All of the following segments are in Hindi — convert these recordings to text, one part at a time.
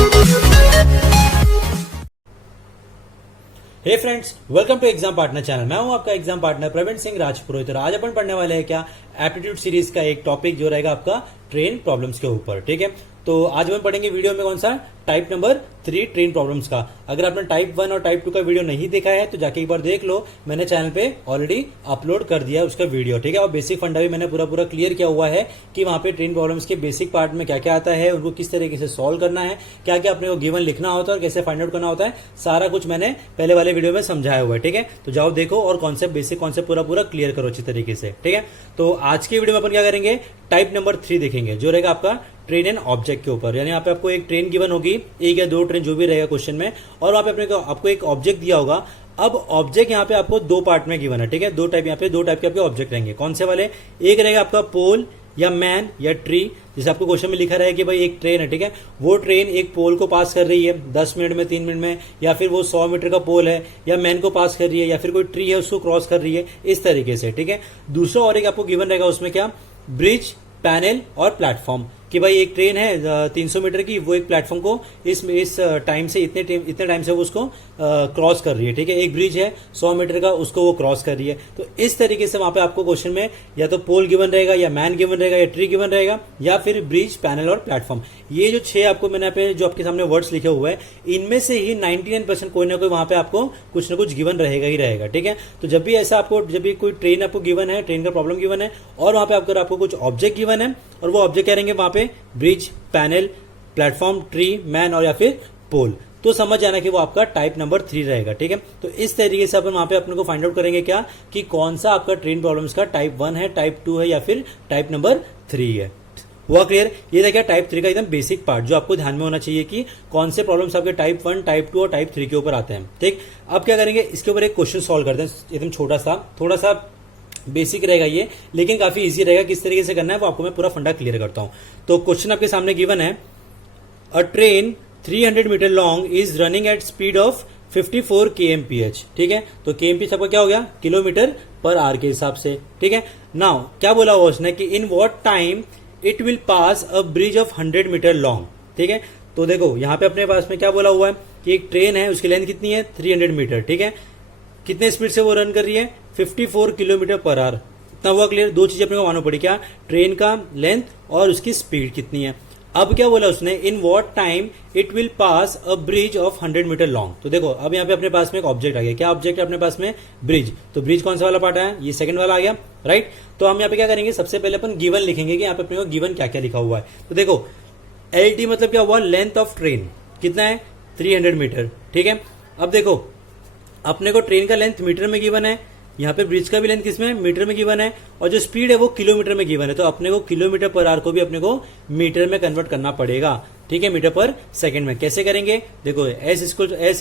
Hey friends, welcome to exam partner channel. मैं हूं आपका एग्जाम पार्टनर प्रवीण सिंह राजपुरोहित। आज अपन पढ़ने वाले हैं क्या एप्टीट्यूड सीरीज का एक टॉपिक जो रहेगा आपका ट्रेन प्रॉब्लम्स के ऊपर। ठीक है, तो आज हम पढ़ेंगे वीडियो में कौन सा टाइप नंबर 3 ट्रेन प्रॉब्लम्स का। अगर आपने टाइप 1 और टाइप 2 का वीडियो नहीं देखा है तो जाके एक बार देख लो, मैंने चैनल पे ऑलरेडी अपलोड कर दिया है उसका वीडियो। ठीक है, और बेसिक फंडा भी मैंने पूरा क्लियर किया हुआ है कि वहां पे ट्रेन प्रॉब्लम्स के बेसिक पार्ट में क्या क्या आता है, उनको किस तरीके से सॉल्व करना है, क्या क्या अपने को गिवन लिखना होता है और कैसे फाइंड आउट करना होता है, सारा कुछ मैंने पहले वाले वीडियो में समझाया हुआ है। ठीक है, तो जाओ देखो और कॉन्सेप्ट बेसिक कॉन्सेप्ट पूरा क्लियर करो अच्छी तरीके से। ठीक है, तो आज की वीडियो में अपन क्या करेंगे, टाइप नंबर 3 देखेंगे जो रहेगा आपका ट्रेन एंड ऑब्जेक्ट के ऊपर। यानी यहाँ पे आपको एक ट्रेन गिवन होगी, एक या दो ट्रेन जो भी रहेगा क्वेश्चन में, और वहां पे आपको एक ऑब्जेक्ट दिया होगा। अब ऑब्जेक्ट यहाँ पे आपको दो पार्ट में गिवन है। ठीक है, दो टाइप यहाँ पे दो टाइप के आपके ऑब्जेक्ट रहेंगे। कौन से वाले? एक रहेगा आपका पोल या मैन या ट्री। जैसे आपको क्वेश्चन में लिखा रहा है कि भाई एक ट्रेन है, ठीक है, वो ट्रेन एक पोल को पास कर रही है 10 मिनट में, 3 मिनट में, या फिर वो 100 मीटर का पोल है या मैन को पास कर रही है, या फिर कोई ट्री है उसको क्रॉस कर रही है, इस तरीके से। ठीक है, दूसरा और एक आपको गिवन रहेगा उसमें क्या, ब्रिज, पैनल और प्लेटफॉर्म। कि भाई एक ट्रेन है 300 मीटर की, वो एक प्लेटफॉर्म को इस टाइम से इतने टाइम से वो उसको क्रॉस कर रही है। ठीक है, एक ब्रिज है 100 मीटर का, उसको वो क्रॉस कर रही है। तो इस तरीके से वहां पे आपको क्वेश्चन में या तो पोल गिवन रहेगा, या मैन गिवन रहेगा, या ट्री गिवन रहेगा, या फिर ब्रिज, पैनल और प्लेटफॉर्म। ये जो 6 आपको मैंने यहाँ पे जो आपके सामने वर्ड्स लिखे हुए हैं, इनमें से ही 99% कोई ना कोई वहां पे आपको कुछ ना कुछ गिवन रहेगा ही रहेगा। ठीक है, तो जब भी ऐसा आपको, जब भी कोई ट्रेन आपको गिवन है, ट्रेन का प्रॉब्लम गिवन है, और वहां पे आपको कुछ ऑब्जेक्ट गिवन है, और वो ऑब्जेक्ट क्या रहेंगे वहां पे, bridge, panel, platform, tree, man और या फिर पोल, तो समझ जाना कि वो आपका टाइप नंबर 3 रहेगा। ठीक है, तो इस तरीके से अपन वहां पे अपने को फाइंड आउट करेंगे क्या, कि कौन सा आपका ट्रेन प्रॉब्लम्स का टाइप 1 है, टाइप 2 है, या फिर टाइप नंबर 3 है। हुआ क्लियर? ये देखिए टाइप 3 का एकदम बेसिक पार्ट जो आपको ध्यान में होना चाहिए कि कौन से प्रॉब्लम्स आपके टाइप 1, टाइप 2 और टाइप 3 के ऊपर आते हैं। ठीक, अब क्या करेंगे, इसके ऊपर एक क्वेश्चन सॉल्व करते हैं, एकदम छोटा सा, थोड़ा सा बेसिक रहेगा ये, लेकिन काफी इजी रहेगा। किस तरीके से करना है वो आपको मैं पूरा फंडा क्लियर करता हूं। तो क्वेश्चन आपके सामने गिवन है, a train 300 metre long is running at speed of 54 kmph। ठीक है, तो kmph आपका क्या हो गया, किलोमीटर पर आवर के हिसाब से। ठीक है, नाउ क्या बोला हुआ उसने कि in what time it will pass a bridge of 100 metre long. ठीक है, तो देखो यहाँ पे अपने पास में क्या बोला हुआ है कि एक ट्रेन है, उसकी लेंथ कितनी है, 300 मीटर। ठीक है, कितने स्पीड से वो रन कर रही है, 54 किलोमीटर पर आवर। इतना हुआ क्लियर? दो चीजें अपने को मालूम पड़ी, क्या, ट्रेन का लेंथ और उसकी स्पीड कितनी है। अब क्या बोला उसने, in what time it will pass a bridge of 100 metre long. तो देखो अब यहाँ पे अपने पास में एक ऑब्जेक्ट आ गया। क्या ऑब्जेक्ट है अपने पास में, ब्रिज। तो ब्रिज कौन सा वाला पार्ट है, ये सेकंड वाला आ गया, राइट। तो हम यहाँ पे क्या करेंगे, सबसे पहले अपन गिवन लिखेंगे कि यहाँ पे अपने को गिवन क्या क्या लिखा हुआ है। तो देखो LT मतलब क्या हुआ, लेंथ ऑफ ट्रेन कितना है, 300 मीटर। ठीक है, अब देखो अपने को ट्रेन का लेंथ मीटर में गिवन है, यहाँ पे ब्रिज का भी लेंथ किसमें, मीटर में गिवन है, और जो स्पीड है वो किलोमीटर में गिवन है। तो अपने को किलोमीटर पर आवर को भी अपने को मीटर में कन्वर्ट करना पड़ेगा। ठीक है, मीटर पर सेकंड में। कैसे करेंगे, देखो S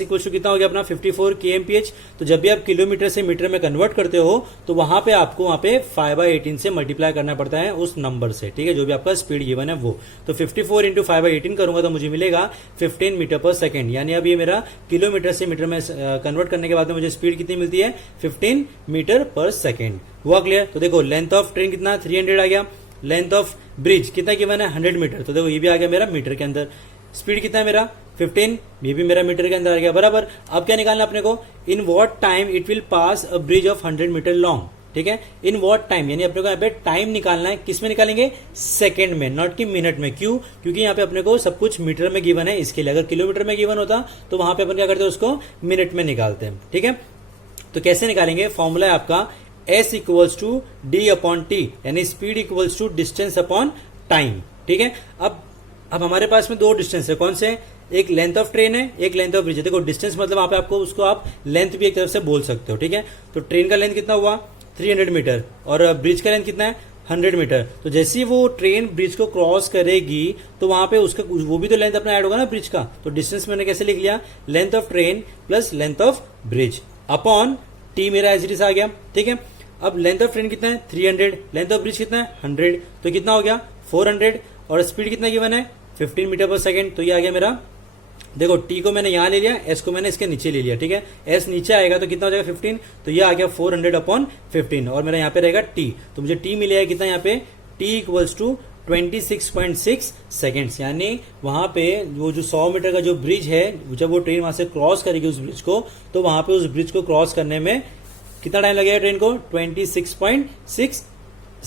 इक्वल टू कितना हो गया अपना, 54 kmph। तो जब भी आप किलोमीटर से मीटर में कन्वर्ट करते हो तो वहां पे आपको वहां पे 5/18 से मल्टीप्लाई करना पड़ता है उस नंबर से। ठीक है, जो भी आपका स्पीड गिवन है वो। तो 54 इंटू 5/18 करूंगा तो मुझे मिलेगा 15 मीटर पर सेकेंड। यानी अब ये मेरा किलोमीटर से मीटर में कन्वर्ट करने के बाद में मुझे स्पीड कितनी मिलती है, 15 मीटर पर सेकेंड। हुआ क्लियर? तो देखो लेंथ ऑफ ट्रेन कितना, 300 आ गया, लेंथ ऑफ ब्रिज कितना गिवन है, 100 मीटर। तो देखो ये भी आ गया मेरा मीटर के अंदर। स्पीड कितना है मेरा, 15, ये भी मेरा मीटर के अंदर आ गया, बराबर। अब क्या निकालना अपने को, in what time it will pass a bridge of 100 metre long. ठीक है, इन व्हाट टाइम, यानी अपने को यहाँ पे टाइम निकालना है, किस में निकालेंगे, सेकंड में, नॉट कि मिनट में। क्यों? क्योंकि यहाँ पे अपने को सब कुछ मीटर में गिवन है, इसके लिए। अगर किलोमीटर में गिवन होता तो वहां पे अपन क्या करते हैं, उसको मिनट में निकालते हैं। ठीक है, तो कैसे निकालेंगे, फॉर्मूला है आपका S equals to D upon T, यानी speed equals to distance upon time. ठीक है, अब हमारे पास में दो डिस्टेंस है, कौन से, एक लेंथ ऑफ ट्रेन है, एक लेंथ ऑफ ब्रिज है। देखो डिस्टेंस मतलब वहां पे आपको उसको आप लेंथ भी एक तरफ से बोल सकते हो। ठीक है, तो ट्रेन का लेंथ कितना हुआ, 300 मीटर, और ब्रिज का लेंथ कितना है, 100 मीटर। तो जैसे ही वो ट्रेन ब्रिज को क्रॉस करेगी तो वहां पे उसका वो भी तो लेंथ अपना ऐड होगा ना ब्रिज का। तो डिस्टेंस मैंने कैसे लिख लिया, length of train plus length of bridge upon T मेरा एज इट इज आ गया। ठीक है, अब लेंथ ऑफ ट्रेन कितना है, 300, लेंथ ऑफ ब्रिज कितना है, 100, तो कितना हो गया, 400, और स्पीड कितना गिवन है, 15 मीटर पर सेकेंड। तो ये आ गया मेरा, देखो T को मैंने यहां ले लिया, S को मैंने इसके नीचे ले लिया। ठीक है, S नीचे आएगा तो कितना हो जाएगा, 15, तो ये आ गया 400 अपॉन 15, और मेरा यहाँ पे रहेगा T। तो मुझे T मिलेगा कितना यहाँ पे, T इक्वल्स टू 26.6 सेकेंड्स। यानी वहां पे वो जो 100 मीटर का जो ब्रिज है, जब वो ट्रेन वहां से क्रॉस करेगी उस ब्रिज को, तो वहां पे उस ब्रिज को क्रॉस करने में कितना टाइम लगेगा ट्रेन को? 26.6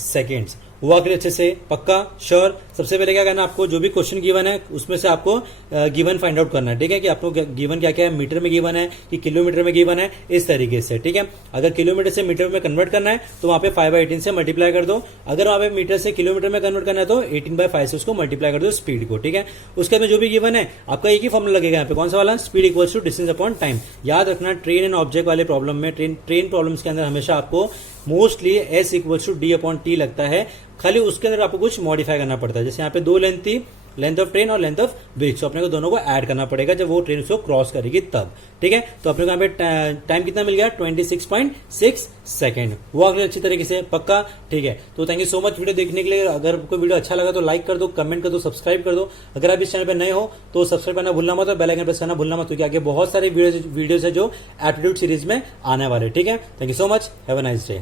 सेकेंड्स। हुआ कि अच्छे से पक्का श्योर। सबसे पहले क्या करना, आपको जो भी क्वेश्चन गिवन है उसमें से आपको गिवन फाइंड आउट करना है, ठीक है, कि आपको गिवन क्या क्या है, मीटर में गिवन है कि किलोमीटर में गिवन है, इस तरीके से, ठीक है। अगर किलोमीटर से मीटर में कन्वर्ट करना है तो वहां पे 5/18 से मल्टीप्लाई कर दो। अगर वहां पे मीटर से किलोमीटर में कन्वर्ट करना है तो 18/5 से उसको मल्टीप्लाई कर दो स्पीड को, ठीक है। उसके बाद जो भी गिवन है आपका एक ही फॉर्मुला लगेगा यहाँ पे, कौन सा वाला? Speed equals to distance upon time. याद रखना ट्रेन एंड ऑब्जेक्ट वाले प्रॉब्लम में, ट्रेन प्रॉब्लम्स के अंदर हमेशा आपको mostly S equals to D/T लगता है, खाली उसके अंदर आपको कुछ मॉडिफाई करना पड़ता है। जैसे यहाँ पे दो लेंथ थी, लेंथ ऑफ ट्रेन और लेंथ ऑफ ब्रिज, तो अपने को दोनों को ऐड करना पड़ेगा जब वो ट्रेन उसको क्रॉस करेगी तब, ठीक है। तो अपने को यहाँ पे टाइम कितना मिल गया? 26.6 सेकेंड। वो अगले अच्छी तरीके से पक्का, ठीक है। तो thank you so much video देखने के लिए। अगर कोई वीडियो अच्छा लगा तो लाइक कर दो, कमेंट कर दो, सब्सक्राइब कर दो। अगर आप इस चैनल पर नए हो तो सब्सक्राइब करना भूलना मत और बेल आइकन प्रेस करना भूलना मत, क्योंकि आगे बहुत सारे वीडियोज है जो एप्टीट्यूड सीरीज में आने वाले, ठीक है। Thank you so much, have a nice day.